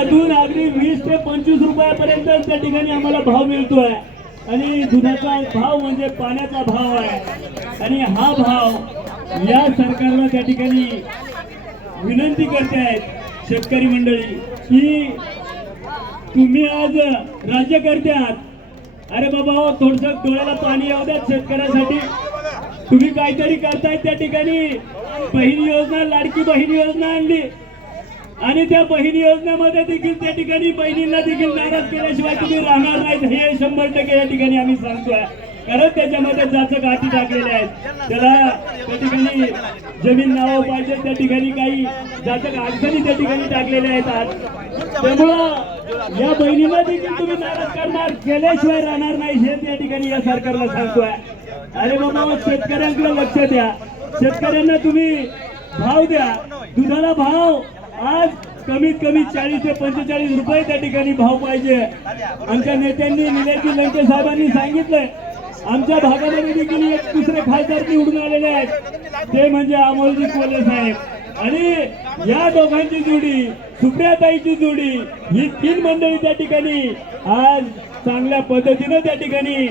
दुधातून अगदी 20 ते 25 रुपयापर्यंत त्या ठिकाणी आम्हाला भाव मिळतोय आणि दुधाचा भाव म्हणजे पाण्याचा भाव आहे आणि हा भाव या सरकारला त्या ठिकाणी विनंती करते आहेत शेतकरी मंडळी की तुम्ही आज राज्यकर्ते आहात, अरे बाबा थोडस डोळ्याला पाणी येऊ द्या शेतकऱ्यासाठी, तुम्ही काहीतरी करताय त्या ठिकाणी बहीण योजना लाडकी बहीण योजना आणली आणि त्या बहीण योजनेमध्ये देखील त्या ठिकाणी बहिणींना देखील नाराज केल्याशिवाय तुम्ही राहणार नाहीत हे 100% या ठिकाणी आम्ही सांगतोय, कारण त्याच्यामध्ये जाचक अटी टाकलेल्या आहेत, त्याला त्या ठिकाणी जमीन नाव पाहिजे, त्या ठिकाणी काही जाचक अडचणी त्या ठिकाणी टाकलेल्या आहेत, त्यामुळं या बहिणींना देखील तुम्ही नाराज करणार केल्याशिवाय राहणार नाही हे त्या ठिकाणी या सरकारला सांगतोय। अरे बाबा शेतकऱ्यांकडे लक्ष द्या, शेतकऱ्यांना तुम्ही भाव द्या, दुधाला भाव आज कमीत कमी 40 ते 45 रुपये त्या ठिकाणी भाव पाहिजे। आमच्या नेत्यांनी निलेश लंके साहेबांनी सांगितलंय, आमच्या भागामध्ये देखील एक दुसरे खासदार निवडून आलेले आहेत, ते म्हणजे अमोलजी कोल्हे साहेब आणि या दोघांची जोडी सुप्रियाताईची जोडी ही 3 मंडळी त्या ठिकाणी आज चांगल्या पद्धतीने त्या ठिकाणी